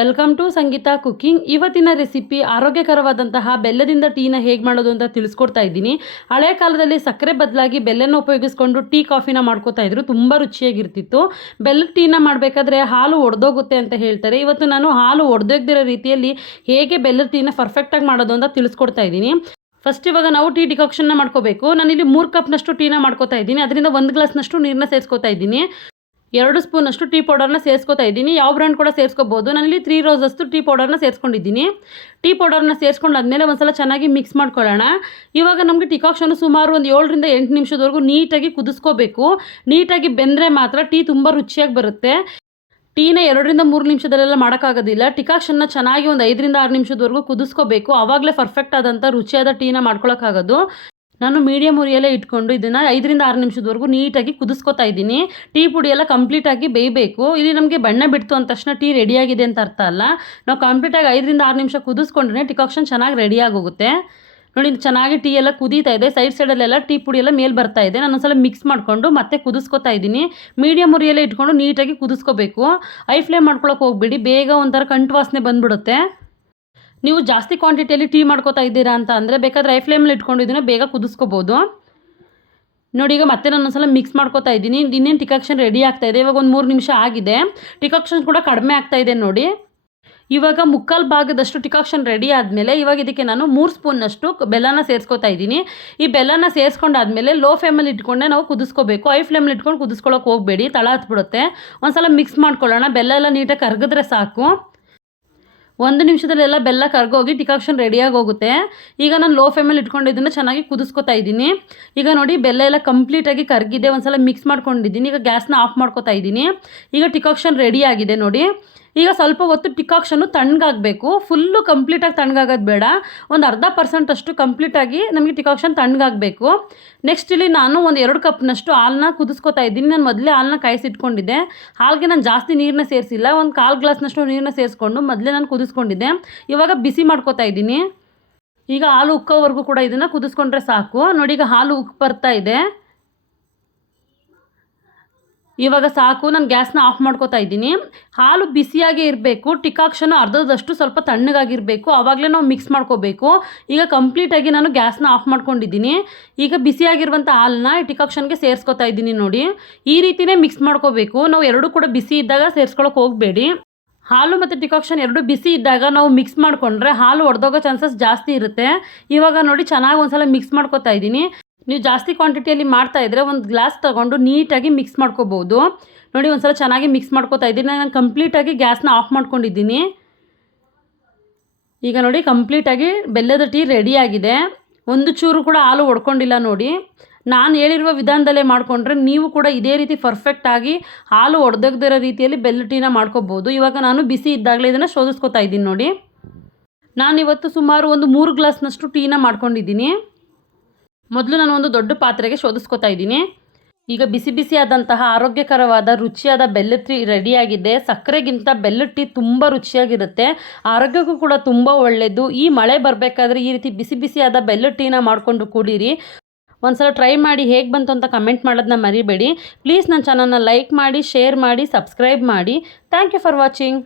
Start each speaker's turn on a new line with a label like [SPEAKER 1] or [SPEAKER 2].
[SPEAKER 1] Welcome to Sangeetha cooking ಇವತ್ತಿನ recipe ಆರೋಗ್ಯಕರವಾದಂತಹ ಬೆಲ್ಲದಿಂದ ಟೀನ ಹೇಗೆ ಮಾಡೋದು ಅಂತ ತಿಳಿಸ್ಕೊಡ್ತಾ ಇದ್ದೀನಿ. ಹಳೆ ಕಾಲದಲ್ಲಿ ಸಕ್ಕರೆ ಬದಲಾಗಿ ಬೆಲ್ಲನ ಉಪಯೋಗಿಸ್ಕೊಂಡು ಟೀ ಕಾಫಿನ ಮಾಡ್ಕೋತಾ ಇದ್ರು. ತುಂಬ ರುಚಿಯಾಗಿರ್ತಿತ್ತು. ಬೆಲ್ಲದ ಟೀನ ಮಾಡಬೇಕಾದ್ರೆ ಹಾಲು ಒಡೆದೋಗುತ್ತೆ ಅಂತ ಹೇಳ್ತಾರೆ. ಇವತ್ತು ನಾನು ಹಾಲು ಒಡೆದೋಗ್ದಿರೋ ರೀತಿಯಲ್ಲಿ ಹೇಗೆ ಬೆಲ್ಲದ ಟೀನ ಪರ್ಫೆಕ್ಟಾಗಿ ಮಾಡೋದು ಅಂತ ತಿಳಿಸ್ಕೊಡ್ತಾ ಇದ್ದೀನಿ. ಫಸ್ಟ್ ಇವಾಗ ನಾವು ಟೀ ಡಿಕಾಕ್ಷನ್ನ ಮಾಡ್ಕೋಬೇಕು. ನಾನಿಲ್ಲಿ ಮೂರು ಕಪ್ನಷ್ಟು ಟೀನ ಮಾಡ್ಕೋತಾ ಇದ್ದೀನಿ. ಅದರಿಂದ ಒಂದು ಗ್ಲಾಸ್ನಷ್ಟು ನೀರನ್ನ ಸೇರಿಸ್ಕೊತಾ ಇದ್ದೀನಿ. ಎರಡು ಸ್ಪೂನಷ್ಟು ಟೀ ಪೌಡರ್ನ ಸೇರಿಸ್ಕೊತಾ ಇದ್ದೀನಿ. ಯಾವ ಬ್ರ್ಯಾಂಡ್ ಕೂಡ ಸೇರಿಸ್ಕೋಬೋದು. ನಾನಿಲ್ಲಿ ತ್ರೀ ರೋಸಷ್ಟು ಟೀ ಪೌಡರ್ನ ಸೇರಿಸ್ಕೊಂಡಿದ್ದೀನಿ. ಟೀ ಪೌಡರ್ನ ಸೇರಿಸ್ಕೊಂಡಾದ್ಮೇಲೆ ಒಂದ್ಸಲ ಚೆನ್ನಾಗಿ ಮಿಕ್ಸ್ ಮಾಡ್ಕೊಳ್ಳೋಣ. ಇವಾಗ ನಮಗೆ ಟಿಕಾಕ್ಷನ್ ಸುಮಾರು ಒಂದು ಏಳರಿಂದ ಎಂಟು ನಿಮಿಷದವರೆಗೂ ನೀಟಾಗಿ ಕುದಿಸ್ಕೋಬೇಕು. ನೀಟಾಗಿ ಬೆಂದರೆ ಮಾತ್ರ ಟೀ ತುಂಬ ರುಚಿಯಾಗಿ ಬರುತ್ತೆ. ಟೀನ ಎರಡರಿಂದ ಮೂರು ನಿಮಿಷದಲ್ಲೆಲ್ಲ ಮಾಡೋಕ್ಕಾಗೋದಿಲ್ಲ. ಟಿಕಾಕ್ಷನ್ನ ಚೆನ್ನಾಗಿ ಒಂದು ಐದರಿಂದ ಆರು ನಿಮಿಷದವರೆಗೂ ಕುದಿಸ್ಕೋಬೇಕು. ಆವಾಗಲೇ ಪರ್ಫೆಕ್ಟ್ ಆದಂಥ ರುಚಿಯಾದ ಟೀನ ಮಾಡ್ಕೊಳಕ್ಕಾಗೋದು. ನಾನು ಮೀಡಿಯಮ್ ಉರಿಯಲ್ಲೇ ಇಟ್ಕೊಂಡು ಇದನ್ನು ಐದರಿಂದ ಆರು ನಿಮಿಷದವರೆಗೂ ನೀಟಾಗಿ ಕುದಿಸ್ಕೊತಾ ಇದ್ದೀನಿ. ಟೀ ಪುಡಿ ಎಲ್ಲ ಕಂಪ್ಲೀಟಾಗಿ ಬೇಯಬೇಕು. ಇಲ್ಲಿ ನಮಗೆ ಬಣ್ಣ ಬಿಡ್ತು ಅಂದ ತಕ್ಷಣ ಟೀ ರೆಡಿಯಾಗಿದೆ ಅಂತ ಅರ್ಥ ಅಲ್ಲ. ನಾವು ಕಂಪ್ಲೀಟಾಗಿ ಐದರಿಂದ ಆರು ನಿಮಿಷ ಕುದಿಸ್ಕೊಂಡ್ರೆ ಟಿಕಾಕ್ಷನ್ ಚೆನ್ನಾಗಿ ರೆಡಿಯಾಗಿ ಹೋಗುತ್ತೆ ನೋಡಿ ಚೆನ್ನಾಗಿ ಟೀ ಎಲ್ಲ ಕುದೀತಾ ಇದೆ. ಸೈಡ್ ಸೈಡಲ್ಲೆಲ್ಲ ಟೀ ಪುಡಿ ಎಲ್ಲ ಮೇಲೆ ಬರ್ತಾ ಇದೆ. ನಾನು ಒಂದ್ಸಲ ಮಿಕ್ಸ್ ಮಾಡಿಕೊಂಡು ಮತ್ತೆ ಕುದಿಸ್ಕೊತಾ ಇದ್ದೀನಿ. ಮೀಡಿಯಮ್ ಉರಿಯಲ್ಲೇ ಇಟ್ಕೊಂಡು ನೀಟಾಗಿ ಕುದಿಸ್ಕೋಬೇಕು. ಐ ಫ್ಲೇಮ್ ಮಾಡ್ಕೊಳಕ್ಕೆ ಹೋಗ್ಬಿಡಿ. ಬೇಗ ಒಂಥರ ಕಂಟು ವಾಸನೆ ಬಂದ್ಬಿಡುತ್ತೆ. ನೀವು ಜಾಸ್ತಿ ಕ್ವಾಂಟಿಟಿಯಲ್ಲಿ ಟೀ ಮಾಡ್ಕೋತಾ ಇದ್ದೀರಾ ಅಂತ ಅಂದರೆ ಬೇಕಾದ್ರೆ ಐ ಫ್ಲೇಮಲ್ಲಿ ಇಟ್ಕೊಂಡು ಇದನ್ನು ಬೇಗ ಕುದಿಸ್ಕೋಬೋದು. ನೋಡಿ, ಈಗ ಮತ್ತೆ ನಾನು ಒಂದ್ಸಲ ಮಿಕ್ಸ್ ಮಾಡ್ಕೋತಾ ಇದ್ದೀನಿ. ಇನ್ನೇನು ಟಿಕಾಕ್ಷನ್ ರೆಡಿ ಆಗ್ತಾ ಇದೆ? ಇವಾಗ ಒಂದು ಮೂರು ನಿಮಿಷ ಆಗಿದೆ. ಟಿಕಾಕ್ಷನ್ ಕೂಡ ಕಡಿಮೆ ಆಗ್ತಾ ಇದೆ ನೋಡಿ. ಇವಾಗ ಮುಕ್ಕಾಲು ಭಾಗದಷ್ಟು ಟಿಕಾಕ್ಷನ್ ರೆಡಿ ಆದಮೇಲೆ ಇವಾಗ ಇದಕ್ಕೆ ನಾನು ಮೂರು ಸ್ಪೂನ್ನಷ್ಟು ಬೆಲ್ಲನ ಸೇರಿಸ್ಕೊತಾ ಇದ್ದೀನಿ. ಈ ಬೆಲ್ಲನ ಸೇರಿಸ್ಕೊಂಡಾದ್ಮೇಲೆ ಲೋ ಫ್ಲೇಮಲ್ಲಿ ಇಟ್ಕೊಂಡೆ ನಾವು ಕುದಿಸ್ಕೋಬೇಕು. ಐ ಫ್ಲೇಮಲ್ಲಿ ಇಟ್ಕೊಂಡು ಕುದಿಸ್ಕೊಳ್ಳೋಕೆ ಹೋಗಬೇಡಿ, ತಳ ಹತ್ಬಿಡುತ್ತೆ. ಒಂದ್ಸಲ ಮಿಕ್ಸ್ ಮಾಡ್ಕೊಳ್ಳೋಣ. ಬೆಲ್ಲ ಎಲ್ಲ ನೀಟಾಗಿ ಕರಗಿದ್ರೆ ಸಾಕು. ಒಂದು ನಿಮಿಷದಲ್ಲೆಲ್ಲ ಬೆಲ್ಲ ಕರ್ಗೋಗಿ ಟಿಕಾಕ್ಷನ್ ರೆಡಿಯಾಗಿ ಹೋಗುತ್ತೆ. ಈಗ ನಾನು ಲೋ ಫ್ಲೇಮಲ್ಲಿ ಇಟ್ಕೊಂಡಿದ್ದನ್ನು ಚೆನ್ನಾಗಿ ಕುದಿಸ್ಕೊತಾ ಇದ್ದೀನಿ. ಈಗ ನೋಡಿ ಬೆಲ್ಲ ಎಲ್ಲ ಕಂಪ್ಲೀಟಾಗಿ ಕರಗಿದೆ, ಒಂದ್ಸಲ ಮಿಕ್ಸ್ ಮಾಡ್ಕೊಂಡಿದ್ದೀನಿ. ಈಗ ಗ್ಯಾಸ್ನ ಆಫ್ ಮಾಡ್ಕೊತಾ ಇದ್ದೀನಿ. ಈಗ ಟಿಕಾಕ್ಷನ್ ರೆಡಿ ಆಗಿದೆ ನೋಡಿ. ಈಗ ಸ್ವಲ್ಪ ಹೊತ್ತು ಟಿಕಾಕ್ಷನ್ನು ತಣ್ಣಗಾಗಬೇಕು. ಫುಲ್ಲು ಕಂಪ್ಲೀಟಾಗಿ ತಣ್ಣಗಾಗೋದು ಬೇಡ. ಒಂದು ಅರ್ಧ ಪರ್ಸೆಂಟಷ್ಟು ಕಂಪ್ಲೀಟಾಗಿ ನಮಗೆ ಟಿಕಾಕ್ಷನ್ ತಣ್ಣಗಾಗಬೇಕು. ನೆಕ್ಸ್ಟ್ ಇಲ್ಲಿ ನಾನು ಒಂದು ಎರಡು ಕಪ್ನಷ್ಟು ಹಾಲನ್ನ ಕುದಿಸ್ಕೊತಾ ಇದ್ದೀನಿ. ನಾನು ಮೊದಲೇ ಹಾಲನ್ನ ಕಾಯಿಸಿಟ್ಕೊಂಡಿದ್ದೆ. ಹಾಲಿಗೆ ನಾನು ಜಾಸ್ತಿ ನೀರನ್ನ ಸೇರಿಸಿಲ್ಲ. ಒಂದು ಕಾಲು ಗ್ಲಾಸ್ನಷ್ಟು ನೀರನ್ನ ಸೇರಿಸ್ಕೊಂಡು ಮೊದಲೇ ನಾನು ಕುದಿಸ್ಕೊಂಡಿದ್ದೆ. ಇವಾಗ ಬಿಸಿ ಮಾಡ್ಕೊತಾ ಇದ್ದೀನಿ. ಈಗ ಹಾಲು ಉಕ್ಕೋವರೆಗೂ ಕೂಡ ಇದನ್ನು ಕುದಿಸ್ಕೊಂಡ್ರೆ ಸಾಕು. ನೋಡಿ ಈಗ ಹಾಲು ಉಕ್ಕಿ ಬರ್ತಾ ಇದೆ. ಇವಾಗ ಸಾಕು, ನಾನು ಗ್ಯಾಸ್ನ ಆಫ್ ಮಾಡ್ಕೋತಾ ಇದ್ದೀನಿ. ಹಾಲು ಬಿಸಿಯಾಗೇ ಇರಬೇಕು ಟಿಕಾಕ್ಷನ್ ಅರ್ಧದಷ್ಟು ಸ್ವಲ್ಪ ತಣ್ಣಗಾಗಿರಬೇಕು ಆವಾಗಲೇ ನಾವು ಮಿಕ್ಸ್ ಮಾಡ್ಕೋಬೇಕು. ಈಗ ಕಂಪ್ಲೀಟಾಗಿ ನಾನು ಗ್ಯಾಸ್ನ ಆಫ್ ಮಾಡ್ಕೊಂಡಿದ್ದೀನಿ. ಈಗ ಬಿಸಿಯಾಗಿರುವಂಥ ಹಾಲನ್ನ ಟಿಕಾಕ್ಷನ್ಗೆ ಸೇರಿಸ್ಕೊತಾ ಇದ್ದೀನಿ ನೋಡಿ. ಈ ರೀತಿಯೇ ಮಿಕ್ಸ್ ಮಾಡ್ಕೋಬೇಕು. ನಾವು ಎರಡೂ ಕೂಡ ಬಿಸಿ ಇದ್ದಾಗ ಸೇರಿಸ್ಕೊಳಕ್ಕೆ ಹೋಗಬೇಡಿ. ಹಾಲು ಮತ್ತು ಟಿಕಾಕ್ಷನ್ ಎರಡು ಬಿಸಿ ಇದ್ದಾಗ ನಾವು ಮಿಕ್ಸ್ ಮಾಡಿಕೊಂಡ್ರೆ ಹಾಲು ಒಡೆದೋಗೋ ಚಾನ್ಸಸ್ ಜಾಸ್ತಿ ಇರುತ್ತೆ. ಇವಾಗ ನೋಡಿ ಚೆನ್ನಾಗಿ ಒಂದ್ಸಲ ಮಿಕ್ಸ್ ಮಾಡ್ಕೋತಾ ಇದ್ದೀನಿ. ನೀವು ಜಾಸ್ತಿ ಕ್ವಾಂಟಿಟಿಯಲ್ಲಿ ಮಾಡ್ತಾ ಇದ್ದರೆ ಒಂದು ಗ್ಲಾಸ್ ತೊಗೊಂಡು ನೀಟಾಗಿ ಮಿಕ್ಸ್ ಮಾಡ್ಕೋಬೋದು. ನೋಡಿ ಒಂದು ಸಲ ಚೆನ್ನಾಗಿ ಮಿಕ್ಸ್ ಮಾಡ್ಕೋತಾ ಇದ್ದೀನಿ. ನಾನು ಕಂಪ್ಲೀಟಾಗಿ ಗ್ಯಾಸ್ನ ಆಫ್ ಮಾಡ್ಕೊಂಡಿದ್ದೀನಿ. ಈಗ ನೋಡಿ ಕಂಪ್ಲೀಟಾಗಿ ಬೆಲ್ಲದ ಟೀ ರೆಡಿಯಾಗಿದೆ ಒಂದು ಚೂರು ಕೂಡ ಹಾಲು ಒಡ್ಕೊಂಡಿಲ್ಲ ನೋಡಿ. ನಾನು ಹೇಳಿರುವ ವಿಧಾನದಲ್ಲೇ ಮಾಡಿಕೊಂಡ್ರೆ ನೀವು ಕೂಡ ಇದೇ ರೀತಿ ಪರ್ಫೆಕ್ಟಾಗಿ ಹಾಲು ಒಡೆದೋಗ್ದಿರೋ ರೀತಿಯಲ್ಲಿ ಬೆಲ್ಲ ಟೀನ ಮಾಡ್ಕೋಬೋದು. ಇವಾಗ ನಾನು ಬಿಸಿ ಇದ್ದಾಗಲೇ ಇದನ್ನು ಶೋಧಿಸ್ಕೊತಾ ಇದ್ದೀನಿ ನೋಡಿ. ನಾನಿವತ್ತು ಸುಮಾರು ಒಂದು ಮೂರು ಗ್ಲಾಸ್ನಷ್ಟು ಟೀನ ಮಾಡ್ಕೊಂಡಿದ್ದೀನಿ. ಮೊದಲು ನಾನು ಒಂದು ದೊಡ್ಡ ಪಾತ್ರೆಗೆ ಶೋಧಿಸ್ಕೋತಾ ಇದ್ದೀನಿ. ಈಗ ಬಿಸಿ ಬಿಸಿಯಾದಂತಹ ಆರೋಗ್ಯಕರವಾದ, ರುಚಿಯಾದ ಬೆಲ್ಲ ಟೀ ರೆಡಿಯಾಗಿದೆ ಸಕ್ಕರೆಗಿಂತ ಬೆಲ್ಲದ ಟೀ ತುಂಬ ರುಚಿಯಾಗಿರುತ್ತೆ. ಆರೋಗ್ಯಕ್ಕೂ ಕೂಡ ತುಂಬ ಒಳ್ಳೆಯದು ಈ ಮಳೆ ಬರಬೇಕಾದ್ರೆ ಈ ರೀತಿ ಬಿಸಿ ಬಿಸಿಯಾದ ಬೆಲ್ಲ ಟೀನ ಮಾಡಿಕೊಂಡು ಕುಡೀರಿ. ಒಂದ್ಸಲ ಟ್ರೈ ಮಾಡಿ ಹೇಗೆ ಬಂತು ಅಂತ ಕಮೆಂಟ್ ಮಾಡೋದನ್ನ ಮರಿಬೇಡಿ. ಪ್ಲೀಸ್ ನನ್ನ ಚಾನಲ್ನ ಲೈಕ್ ಮಾಡಿ ಶೇರ್ ಮಾಡಿ ಸಬ್ಸ್ಕ್ರೈಬ್ ಮಾಡಿ. Thank you for watching